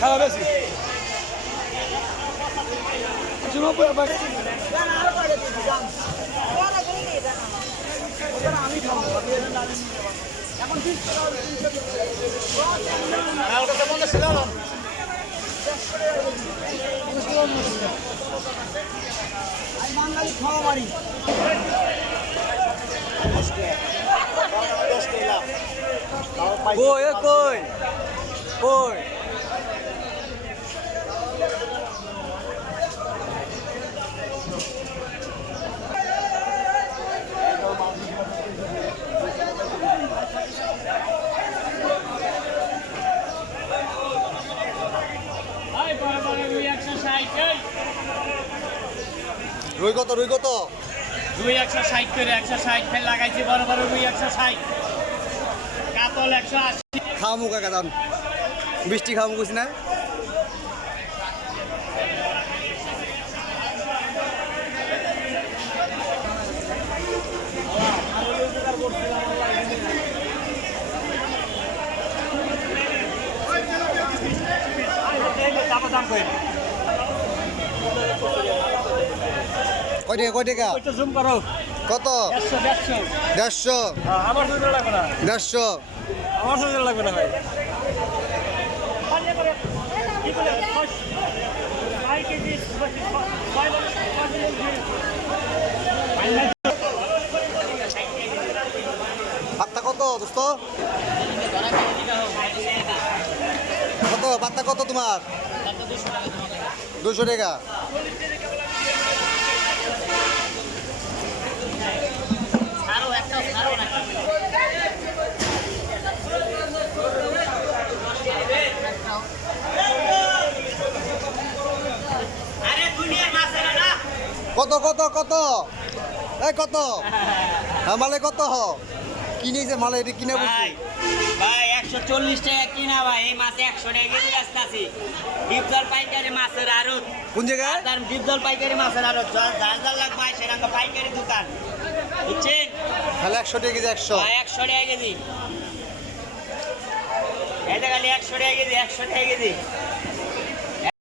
খাওয়া বেশি আমি খাবো এখন বাঙালি খাওয়া বাড়ি কই কই কই রুই কত রুই কত রুই 160 করে 160 ফেল লাগাইছি বড় বড় রুই 160 কাতল 180 খাওয়ামু কাকা দাম বৃষ্টি খাওয়ামু কইছি না কয় টাকা জুম করো কত 150 আমার দুটো লাগবে না 150 আমার দুটো লাগবে না ভাই পাত্তা কত দোস্ত কত পাত্তা কত তোমার 200 টাকা কত কত কত এই কত মালে কত কিনে যে মালে এটা কিনে বলছি ভাই 140 টাকা কিনা ভাই এই মাছে 100 টাকা কেজি আসতেছি ডিপজল পাইকারি মাছের আড়ত কোন জায়গায় ডিপজল পাইকারি মাছের আড়ত যার যার লাগবে সেরকম পাইকারি দোকান বুঝছেন তাহলে 100 টাকা কেজি 100 ভাই 100 টাকা কেজি এটা খালি 100 টাকা কেজি 100 টাকা কেজি